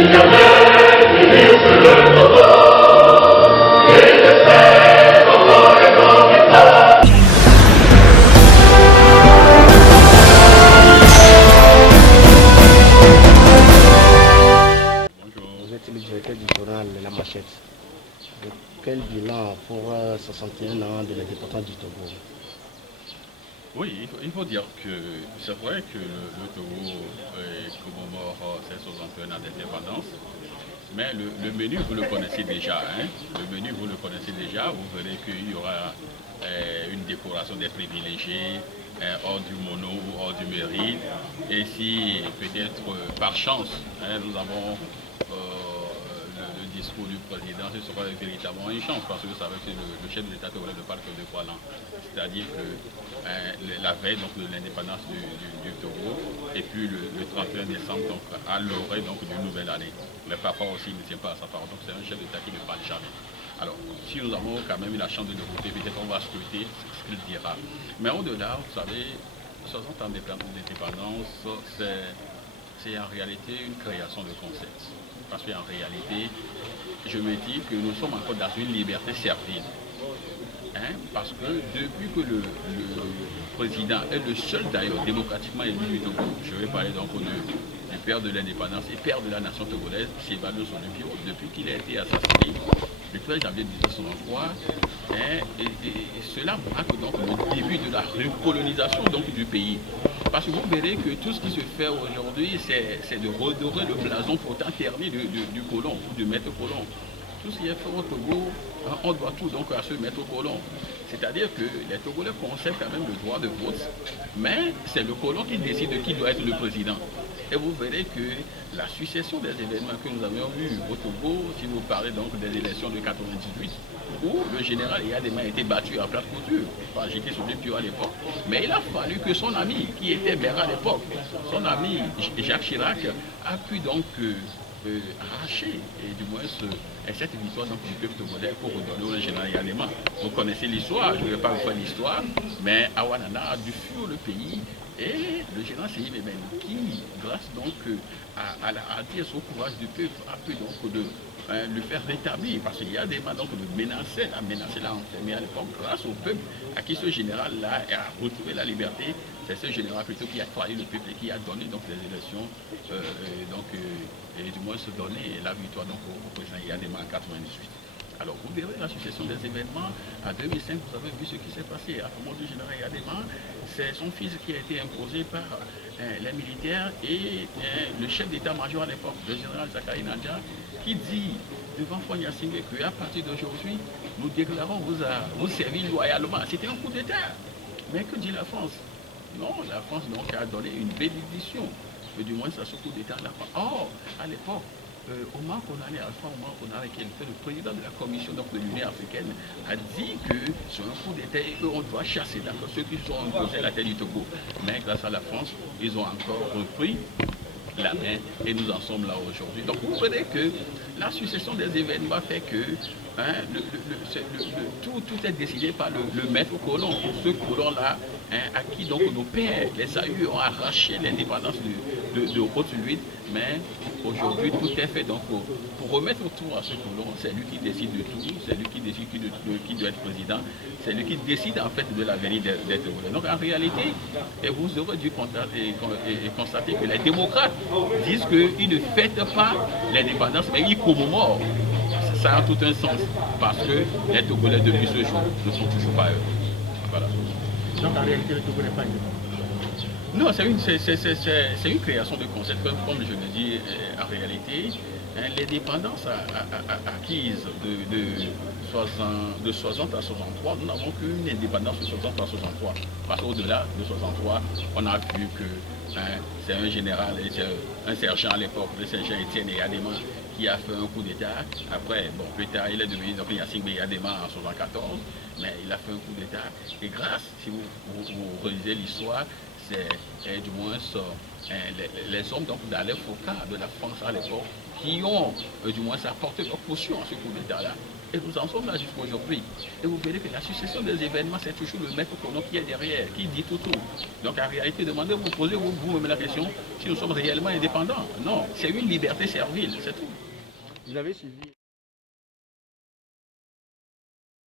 Vous êtes le directeur du journal La Machette. Quel bilan pour 61 ans de l'indépendance du Togo? Oui, il faut dire que c'est vrai que le Togo commémore ses 61 ans d'indépendance, mais le menu, vous le connaissez déjà. Hein? Le menu, vous le connaissez déjà. Vous verrez qu'il y aura une décoration des privilégiés, hors du mono ou hors du mérite. Et si peut-être par chance, hein, nous avons le discours du président, ce sera véritablement une chance parce que vous savez que le chef de l'État togolais ne parle que de quoi là. C'est-à-dire que la veille donc, de l'indépendance du Togo et puis le 31 décembre donc, à l'orée d'une nouvelle année. Mais parfois aussi il ne tient pas à sa parole. Donc c'est un chef d'État qui ne parle jamais. Alors, si nous avons quand même eu la chance de le voter, peut-être on va scruter ce qu'il dira. Mais au-delà, vous savez, 60 ans d'indépendance, c'est en réalité une création de concepts. Parce qu'en réalité, je me dis que nous sommes encore dans une liberté servile. Hein, parce que depuis que le président est le seul d'ailleurs démocratiquement élu du Togo, je vais parler donc du père de l'indépendance et père de la nation togolaise, Sébastien Sonopio, depuis qu'il a été assassiné le 13 janvier 1963, hein, et cela marque donc le début de la recolonisation donc, du pays. Parce que vous verrez que tout ce qui se fait aujourd'hui, c'est de redorer le blason pourtant terni du colon ou du maître colon. Tout ce qui est fait au Togo, hein, on doit tout donc à ce maître colon. C'est-à-dire que les Togolais conservent quand même le droit de vote, mais c'est le colon qui décide de qui doit être le président. Et vous verrez que la succession des événements que nous avions eus au Togo, si vous parlez donc des élections de 98, où le général Yadema a été battu à plate couture par J.T. Soulé-Pio à l'époque, mais il a fallu que son ami, qui était maire à l'époque, son ami Jacques Chirac, a pu donc arracher et du moins cette victoire donc, du peuple togolais pour redonner au général Yadema. Vous connaissez l'histoire, je ne vais pas vous faire l'histoire, mais Awanana a dû fuir le pays et le général Seyib Eben qui, grâce donc à la hardesse au courage du peuple, a pu donc le faire rétablir parce qu'il y a des mains donc l'a menacé, l'a enfermé à l'époque grâce au peuple à qui ce général-là a retrouvé la liberté. C'est ce général plutôt qui a trahi le peuple et qui a donné donc les élections et du moins se donner la victoire donc, au président Yadema en 98. Alors vous verrez la succession des événements. En 2005, vous avez vu ce qui s'est passé à la mort du général Yadema. C'est son fils qui a été imposé par les militaires et le chef d'état-major à l'époque, le général Zakari Nandja, qui dit devant Fonya Singé qu'à partir d'aujourd'hui, nous déclarons vous servir loyalement. C'était un coup d'État. Mais que dit la France? Non, la France donc, a donné une bénédiction, du moins à ce coup d'État. Or, à l'époque, Omar Konaré, Alpha Omar Konaré, qui était le président de la commission de l'Union africaine, a dit que sur un coup d'État, on doit chasser ceux qui sont imposés à la tête du Togo. Mais grâce à la France, ils ont encore repris la main et nous en sommes là aujourd'hui. Donc vous verrez que la succession des événements fait que hein, tout est décidé par le maître colon, ce colon-là, hein, à qui donc nos pères, les aïeux ont arraché l'indépendance de Haute-Lutte, mais aujourd'hui tout est fait donc pour remettre autour à ce colon, c'est lui qui décide de tout, c'est lui qui décide qui doit être président, c'est lui qui décide en fait de l'avenir des Togolais. Donc en réalité, et vous aurez dû constater que les démocrates disent qu'ils ne fêtent pas l'indépendance, mais ils commémorent. Ça a tout un sens, parce que les Togolais depuis ce jour ne sont toujours pas eux. Voilà. Donc en réalité, le Togo n'est pas indépendant. Non, c'est une création de concept, comme je le dis en réalité. L'indépendance acquise de 60 à 63, nous n'avons qu'une indépendance de 60 à 63. Parce qu'au-delà de 63, on a vu que c'est un général, un sergent à l'époque, le sergent Étienne Yadema, qui a fait un coup d'État. Après, bon, plus tard, il est devenu Yacine Yadema en 74, mais il a fait un coup d'État. Et grâce, si vous relisez l'histoire, c'est du moins les hommes donc, dans les focas de la France à l'époque qui ont du moins apporté leur caution à ce coup d'État-là. Et nous en sommes là jusqu'à aujourd'hui. Et vous verrez que la succession des événements, c'est toujours le maître colon qui est derrière, qui dit tout. Donc en réalité, demandez-vous, posez-vous vous-même la question si nous sommes réellement indépendants. Non, c'est une liberté servile, c'est tout. Vous avez suivi